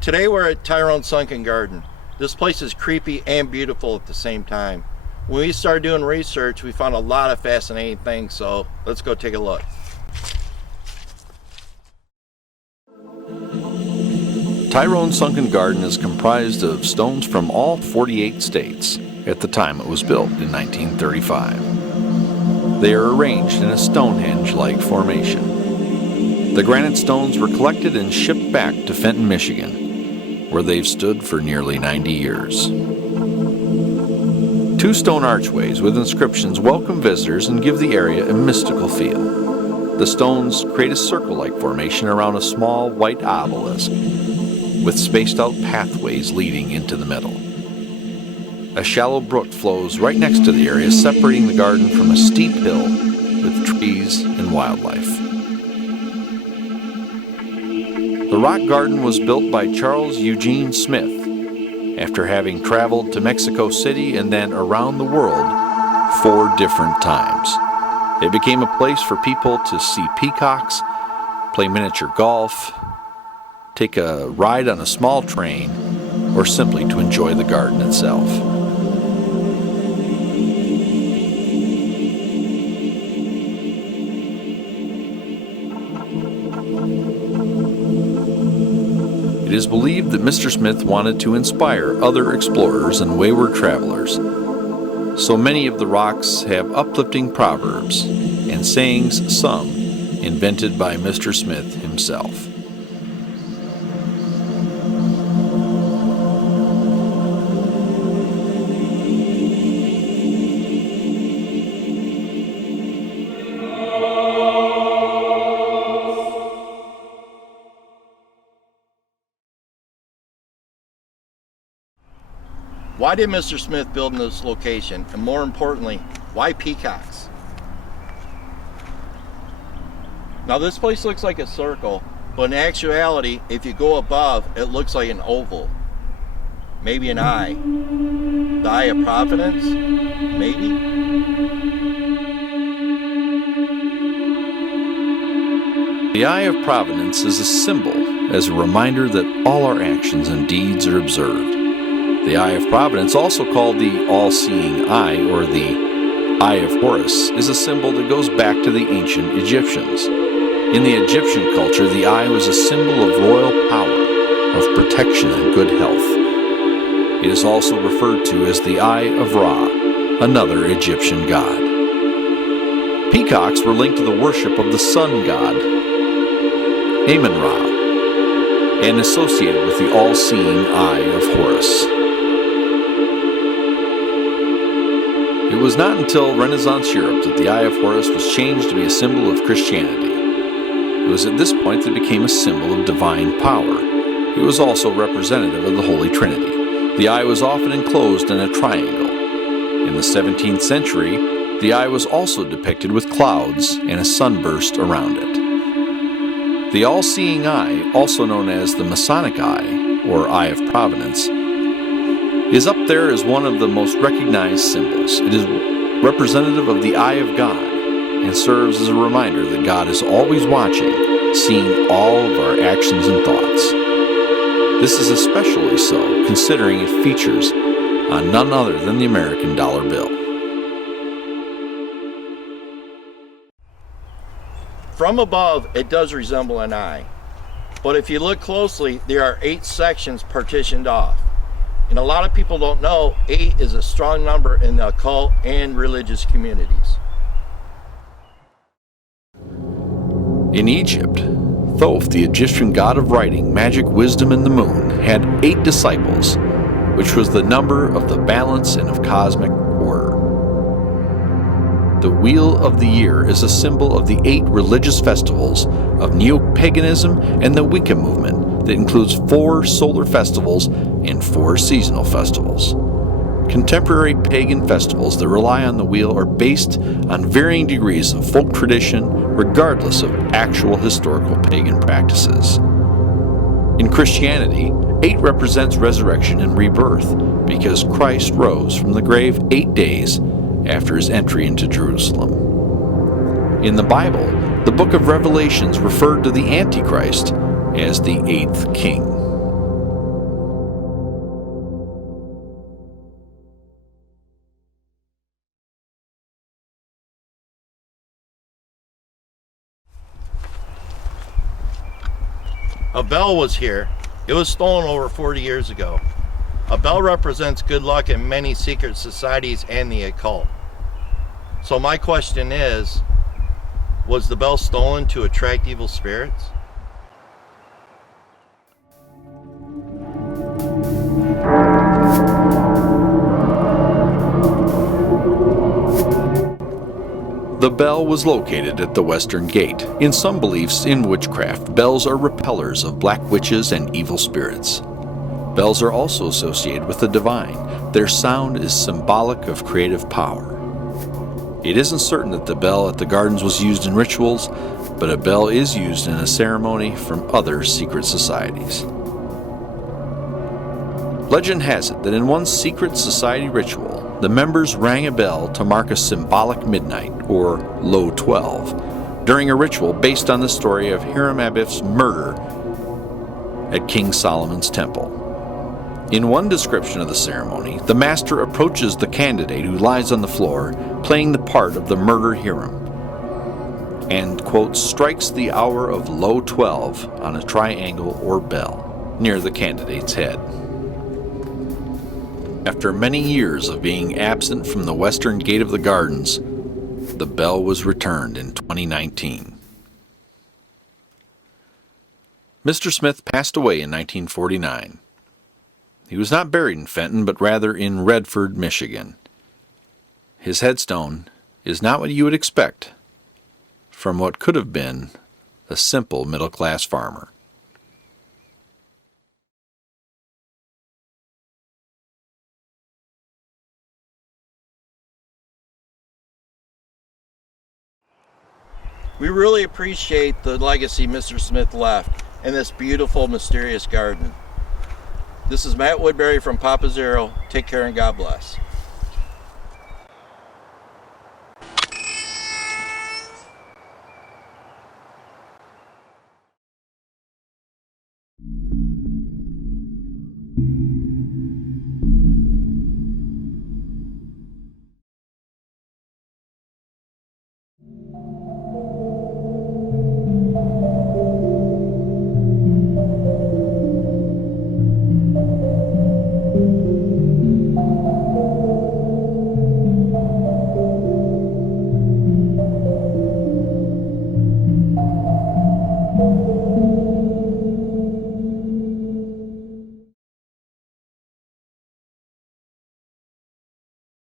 Today we're at Tyrone Sunken Garden. This place is creepy and beautiful at the same time. When we started doing research, we found a lot of fascinating things, so let's go take a look. Tyrone Sunken Garden is comprised of stones from all 48 states at the time it was built in 1935. They are arranged in a Stonehenge-like formation. The granite stones were collected and shipped back to Fenton, Michigan, where they've stood for nearly 90 years. 2 stone archways with inscriptions welcome visitors and give the area a mystical feel. The stones create a circle-like formation around a small white obelisk, with spaced-out pathways leading into the middle. A shallow brook flows right next to the area, separating the garden from a steep hill with trees and wildlife. The rock garden was built by Charles Eugene Smith after having traveled to Mexico City and then around the world 4 different times. It became a place for people to see peacocks, play miniature golf, take a ride on a small train, or simply to enjoy the garden itself. It is believed that Mr. Smith wanted to inspire other explorers and wayward travelers, so many of the rocks have uplifting proverbs and sayings, some invented by Mr. Smith himself. Why did Mr. Smith build in this location? And more importantly, why peacocks? Now this place looks like a circle, but in actuality, if you go above, it looks like an oval. Maybe an eye. The Eye of Providence? Maybe? The Eye of Providence is a symbol as a reminder that all our actions and deeds are observed. The Eye of Providence, also called the All-Seeing Eye or the Eye of Horus, is a symbol that goes back to the ancient Egyptians. In the Egyptian culture, the eye was a symbol of royal power, of protection and good health. It is also referred to as the Eye of Ra, another Egyptian god. Peacocks were linked to the worship of the sun god, Amun-Ra, and associated with the all-seeing Eye of Horus. It was not until Renaissance Europe that the Eye of Horus was changed to be a symbol of Christianity. It was at this point that it became a symbol of divine power. It was also representative of the Holy Trinity. The eye was often enclosed in a triangle. In the 17th century, the eye was also depicted with clouds and a sunburst around it. The all-seeing eye, also known as the Masonic Eye, or Eye of Providence, is up there as one of the most recognized symbols. It is representative of the Eye of God and serves as a reminder that God is always watching, seeing all of our actions and thoughts. This is especially so considering it features on none other than the American dollar bill. From above, it does resemble an eye. But if you look closely, there are 8 sections partitioned off. And a lot of people don't know 8 is a strong number in the occult and religious communities. In Egypt, Thoth, the Egyptian god of writing, magic, wisdom, and the moon, had 8 disciples, which was the number of the balance and of cosmic order. The Wheel of the Year is a symbol of the 8 religious festivals of neo-paganism and the Wicca movement that includes 4 solar festivals and 4 seasonal festivals. contemporary pagan festivals that rely on the wheel are based on varying degrees of folk tradition, regardless of actual historical pagan practices. In Christianity, 8 represents resurrection and rebirth because Christ rose from the grave 8 days after his entry into Jerusalem. In the Bible, the book of Revelations referred to the Antichrist as the 8th king. A bell was here. It was stolen over 40 years ago. A bell represents good luck in many secret societies and the occult. So my question is, was the bell stolen to attract evil spirits? The bell was located at the western gate. In some beliefs in witchcraft, bells are repellers of black witches and evil spirits. Bells are also associated with the divine. Their sound is symbolic of creative power. It isn't certain that the bell at the gardens was used in rituals, but a bell is used in a ceremony from other secret societies. Legend has it that in one secret society ritual, the members rang a bell to mark a symbolic midnight, or low 12, during a ritual based on the story of Hiram-Abif's murder at King Solomon's temple. In one description of the ceremony, the master approaches the candidate who lies on the floor, playing the part of the murdered Hiram, and, quote, strikes the hour of low 12 on a triangle or bell near the candidate's head. After many years of being absent from the western gate of the gardens, the bell was returned in 2019. Mr. Smith passed away in 1949. He was not buried in Fenton, but rather in Redford, Michigan. His headstone is not what you would expect from what could have been a simple middle-class farmer. We really appreciate the legacy Mr. Smith left in this beautiful, mysterious garden. This is Matt Woodbury from Papa Zero. Take care and God bless.